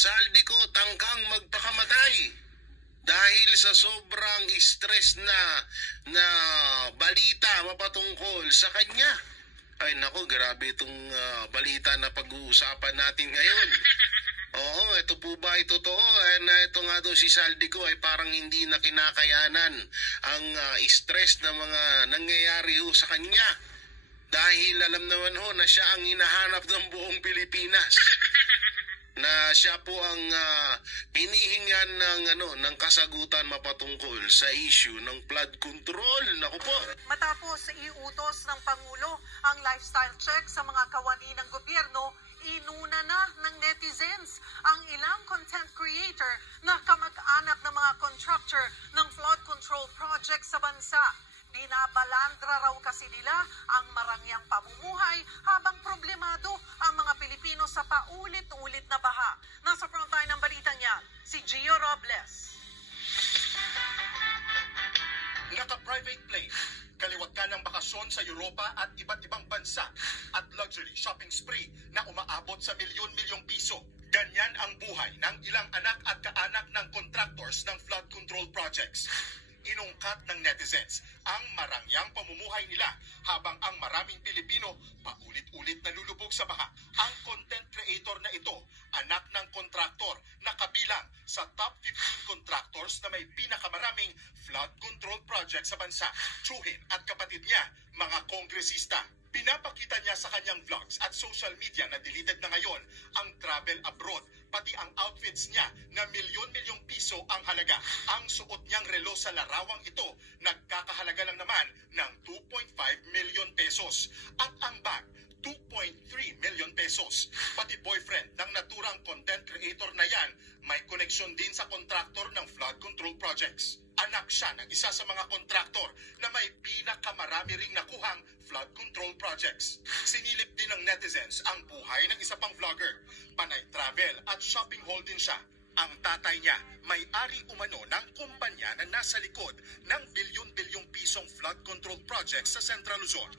Saldi ko tangkang magpakamatay dahil sa sobrang stress na balita mapatungkol sa kanya. Ay nako, grabe itong balita na pag-uusapan natin ngayon. Oo, ito po ba ay totoo? Na ito nga daw si Saldi ko ay parang hindi na kinakayanan ang stress na mga nangyayari ho sa kanya. Dahil alam naman ho na siya ang hinahanap ng buong Pilipinas. Na siya po ang hinihingan ng kasagutan mapatungkol sa issue ng flood control. Naku po. Matapos iutos ng Pangulo ang lifestyle check sa mga kawani ng gobyerno, inuna na ng netizens ang ilang content creator na kamag-anak ng mga contractor ng flood control project sa bansa. Binabalandra raw kasi nila ang marangyang pamumuhay habang problemado ang mga Pilipino sa paulit-ulit na baha. Nasa frontline ng balitang yan, si Gio Robles. Naka-private plane, kaliwat ka ng bakasyon sa Europa at iba't ibang bansa at luxury shopping spree na umaabot sa milyon-milyong piso. Ganyan ang buhay ng ilang anak at kaanak ng contractors ng flood control projects. Inungkat ng netizens ang marangyang pamumuhay nila habang ang maraming Pilipino paulit-ulit nalulubog sa baha. Ang content creator na ito, anak ng kontraktor na kabilang sa top 15 contractors na may pinakamaraming flood control project sa bansa. Tsuhin at kapatid niya, mga kongresista. Pinapakita niya sa kanyang vlogs at social media na deleted na ngayon ang travel abroad, pati ang outfits niya na milyon-milyong piso ang halaga. Ang suot niyang relo sa larawang ito, nagkakahalaga lang naman ng 2.5 million pesos. At ang bag, 2.3 million pesos. Pati boyfriend ng naturang content creator na yan, may koneksyon din sa kontraktor ng flood control projects. Anak siya ng isa sa mga kontraktor na may pinakamarami ring nakuhang flood control projects. Sinilip din ng netizens ang buhay ng isa pang vlogger. Panay travel at shopping haul din siya. Ang tatay niya, may-ari umano ng kumpanya na nasa likod ng bilyon-bilyong pisong flood control projects sa Central Luzon.